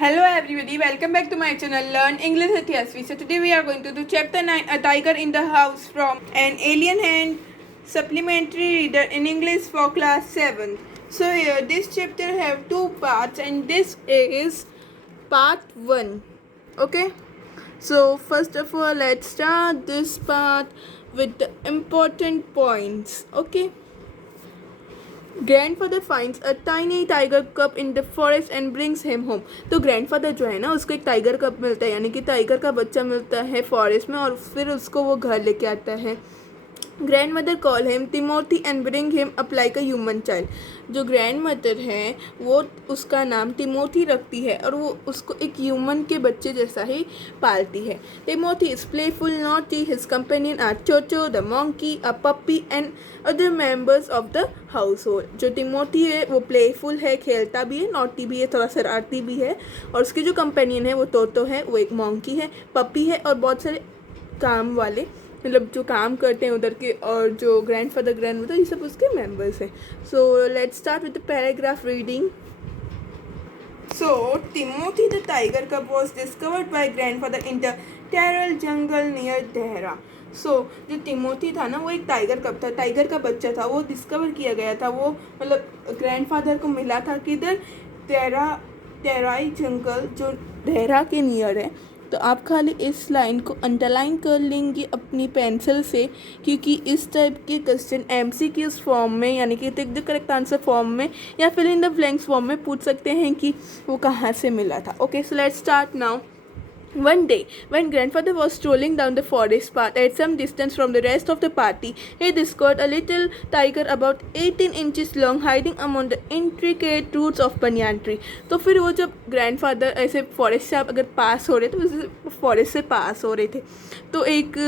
Hello everybody, welcome back to my channel Learn English with Yasvi. So today we are going to do chapter 9, A Tiger in the House, from An Alien Hand Supplementary Reader in English for class 7. So here this chapter have two parts and this is part 1. Okay? So first of all, let's start this part with the important points. Okay? Grandfather finds a tiny tiger cup in the forest and brings him home. तो grandfather जो है ना, उसको एक tiger cup मिलता है, यानी कि टाइगर का बच्चा मिलता है फॉरेस्ट में, और फिर उसको वो घर लेके आता है. Grand mother call him Timothy and bring him up like a human child. जो ग्रैंड मदर है वो उसका नाम टिमोथी रखती है और वो उसको एक ह्यूमन के बच्चे जैसा ही पालती है. Timothy is playful, naughty, his companion are Toto the monkey, a puppy and other members of the house hold Timothy है वो प्लेफुल है, खेलता भी है, नॉटी भी है, थोड़ा शरारती भी है, और उसके जो कंपेनियन है वो तोतो है, वो एक मंकी है, पप्पी है, और बहुत सारे काम वाले, मतलब जो काम करते हैं उधर के, और जो ग्रैंडफादर ग्रैंड मदर, ये सब उसके मेंबर्स हैं. So let's start with the paragraph reading. So Timothy the tiger cub was discovered by grandfather in the Terai jungle near Dehra. So जो टिमोथी था ना, वो एक टाइगर कब था, टाइगर का बच्चा था, वो डिस्कवर किया गया था, वो मतलब ग्रैंडफादर को मिला था किधर, टेराई जंगल जो देहरा के नियर है. तो आप खाली इस लाइन को अंडरलाइन कर लेंगे अपनी पेंसिल से, क्योंकि इस टाइप के क्वेश्चन MCQs फॉर्म में, यानी कि tick the correct answer form में या फिर इन द ब्लैंक्स फॉर्म में पूछ सकते हैं कि वो कहाँ से मिला था. Okay, so let's start now. One day, when grandfather was strolling down the forest path at some distance from the rest of the party, he discovered a little tiger about 18 inches long hiding among the intricate roots of banyan tree. तो फिर वो जब grandfather ऐसे forest से अगर पास हो रहे थे, तो फॉरेस्ट से पास हो रहे थे, तो एक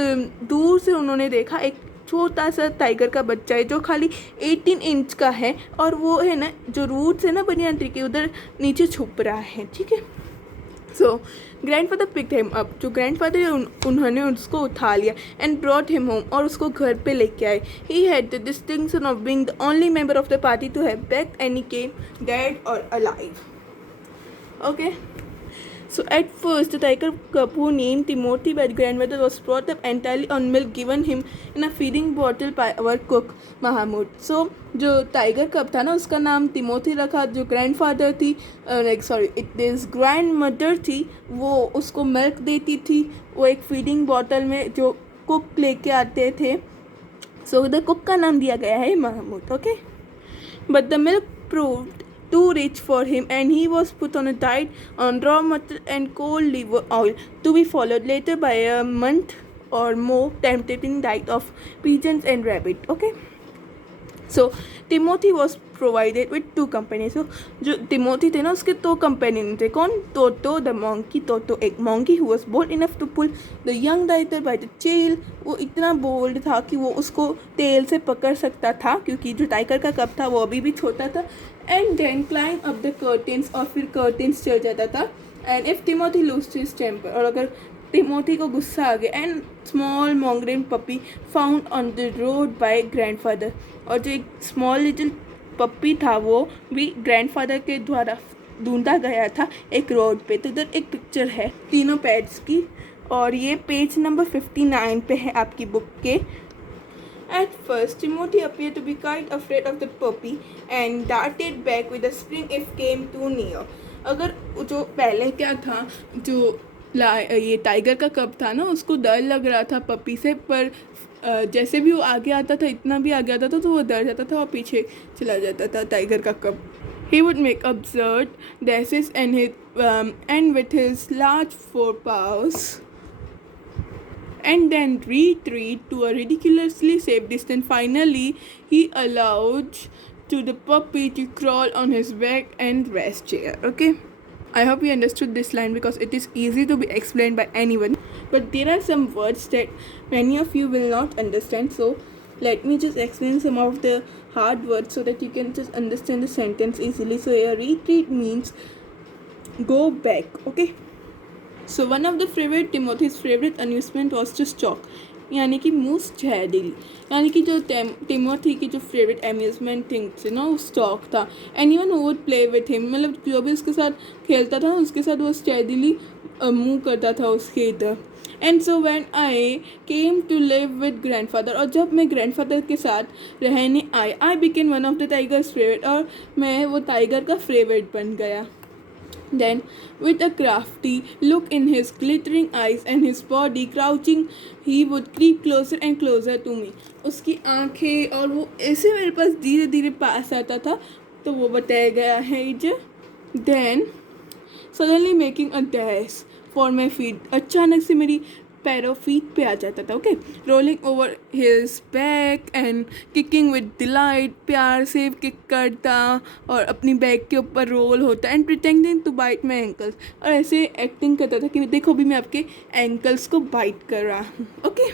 दूर से उन्होंने देखा एक छोटा सा टाइगर का बच्चा है जो खाली 18 इंच का है, और वो है ना जो रूट्स है ना बनियान ट्री के उधर नीचे छुप रहा है. ठीक है. सो ग्रैंडफादर पिक्ड हिम अप. जो ग्रैंडफादर उन्होंने उसको उठा लिया एंड ब्रॉट हिम होम, और उसको घर पे लेके आए. He had the distinction of being the only member of the party to have bagged any game dead और alive. Okay. So at first, the tiger cub who named Timothy by grandmother was brought up entirely on milk given him in a feeding bottle by our cook Mahmud. So जो tiger कब था ना, उसका नाम Timothy रखा. जो grandfather थी, it is grand mother थी, वो उसको मिल्क देती थी, वो एक फीडिंग बॉटल में जो कुक लेके आते थे. सो द कुक का नाम दिया गया है Mahmood. Okay. But the milk proved too rich for him and he was put on a diet on raw mutton and cold liver oil, to be followed later by a month or more tempting diet of pigeons and rabbit. Okay. So Timothy was provided with two companions. So जो Timothy थे ना, उसके दो companion थे. कौन? टोटो the monkey. Toto एक monkey who was bold enough to pull the young tiger by the tail. वो इतना बोल्ड था कि वो उसको टेल से पकड़ सकता था, क्योंकि जो टाइगर का कप था वो अभी भी छोटा था. And then climb up the curtains, और फिर कर्टेन्स चढ़ जाता था. And if Timothy lost his temper, और अगर टिमोथी को गुस्सा आ गया. And small mongrel puppy found on the road by grandfather, और जो एक स्मॉल लिटिल पप्पी था वो भी ग्रैंडफादर के द्वारा ढूंढा गया था एक रोड पे. तो इधर एक पिक्चर है तीनों पेट्स की, और ये पेज नंबर 59 पे है आपकी बुक के. At first, Timothy appeared to be quite afraid of the puppy and darted back with a spring if came too near. अगर जो पहले क्या था, जो ये टाइगर का कब था ना, उसको डर लग रहा था पपी से, पर जैसे भी वो आगे आता था, इतना भी आगे आता था, तो वो डर जाता था और पीछे चला जाता था टाइगर का कब. He would make absurd dashes and with his large forepaws and then retreat to a ridiculously safe distance. Finally, he allowed to the puppy to crawl on his back and rest chair. Okay. I hope you understood this line because it is easy to be explained by anyone. But there are some words that many of you will not understand. So let me just explain some of the hard words so that you can just understand the sentence easily. So here, retreat means go back. Okay. So one of the Timothy's favorite amusement was to stalk. यानी कि most चैडिली, यानी कि जो Timothy की जो favourite amusement thing थी ना वो स्टॉक था। Anyone who would play with him, मतलब जो भी उसके साथ खेलता था उसके साथ वो स्टैडिली मूव करता था उसके इधर। And so when I came to live with grandfather, और जब मैं ग्रैंडफादर के साथ रहने आई became one of the tiger's favourite, और मैं वो टाइगर का फेवरेट बन गया। Then, with a crafty look in his glittering eyes and his body crouching, he would creep closer and closer to me. उसकी आंखें और वो ऐसे मेरे पास धीरे धीरे पास आता था, तो वो बताया गया है इधर। Then, suddenly making a dash for my feet, अचानक से मेरी पैरों फीट पे आ जाता था। Okay, rolling over his back and kicking with delight, प्यार से किक करता और अपनी बैक के ऊपर रोल होता, and pretending to bite my ankles, और ऐसे एक्टिंग करता था कि देखो भी मैं आपके एंकल्स को बाइट कर रहा हूँ। Okay,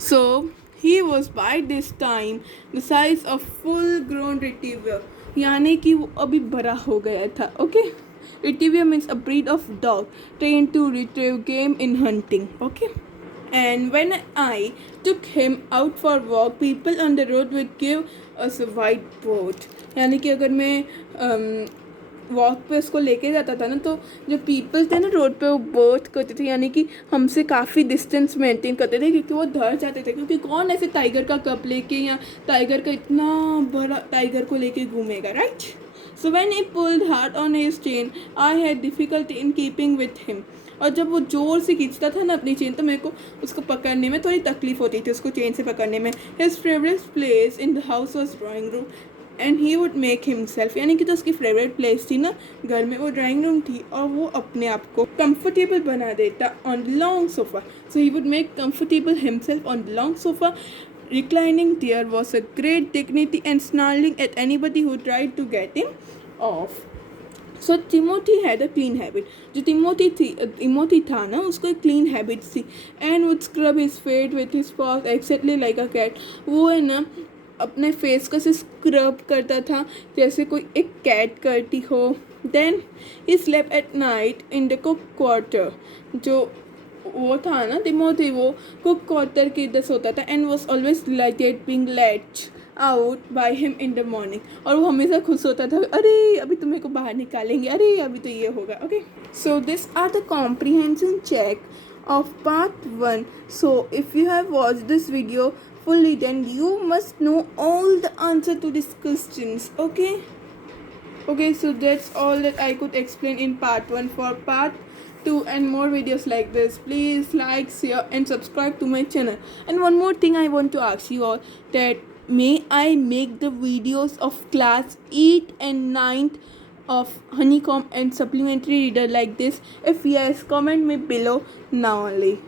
so he was by this time the size of full grown retriever, यानी कि वो अभी बड़ा हो गया था। Okay, retriever means a breed of dog trained to retrieve game in hunting. Okay, and when I took him out for walk, people on the road would give us a white boat, यानी कि अगर मैं walk पे उसको लेके जाता था ना, तो जो पीपल थे ना रोड पे वो बोट करते थे, यानी कि हमसे काफ़ी डिस्टेंस मेंटेन करते थे, क्योंकि वो डर जाते थे, क्योंकि कौन ऐसे टाइगर का कप लेके या टाइगर का इतना बड़ा टाइगर को लेके घूमेगा, right. So when he pulled hard on his chain, I had difficulty in keeping with him. और जब वो ज़ोर से खींचता था ना अपनी चेन, तो मेरे को उसको पकड़ने में थोड़ी तकलीफ होती थी, उसको चेन से पकड़ने में। His favorite place in the house was drawing room, and he would make himself, यानी कि तो उसकी फेवरेट प्लेस थी ना घर में, वो ड्राइंग रूम थी, और वो अपने आप को कंफर्टेबल बना देता on long sofa. So he would make comfortable himself on long sofa. Reclining there was a great dignity and snarling at anybody who tried to get him off. So Timothy had a clean habit. जो Timothy था ना, उसको एक clean habit थी, and would scrub his face with his paws exactly like a cat. वो है ना अपने फेस को से स्क्रब करता था जैसे कोई एक कैट करती हो. Then he slept at night in the cook quarter. जो वो था ना टिमोथी, वो कुक क्वार्टर के इधर सोता था, and was always lighted being let out by him in the morning, और वो हमेशा खुश होता था, अरे अभी तो मेरे को बाहर निकालेंगे, अरे अभी तो ये होगा. Okay, so this are the comprehension check of part 1. So if you have watched this video fully, then you must know all the answer to these questions. Okay, so that's all that I could explain in part 1. For part 2 and more videos like this, please like, share and subscribe to my channel. And one more thing I want to ask you all, that may I make the videos of class 8 and 9th of honeycomb and supplementary reader like this? If yes, comment me below now only.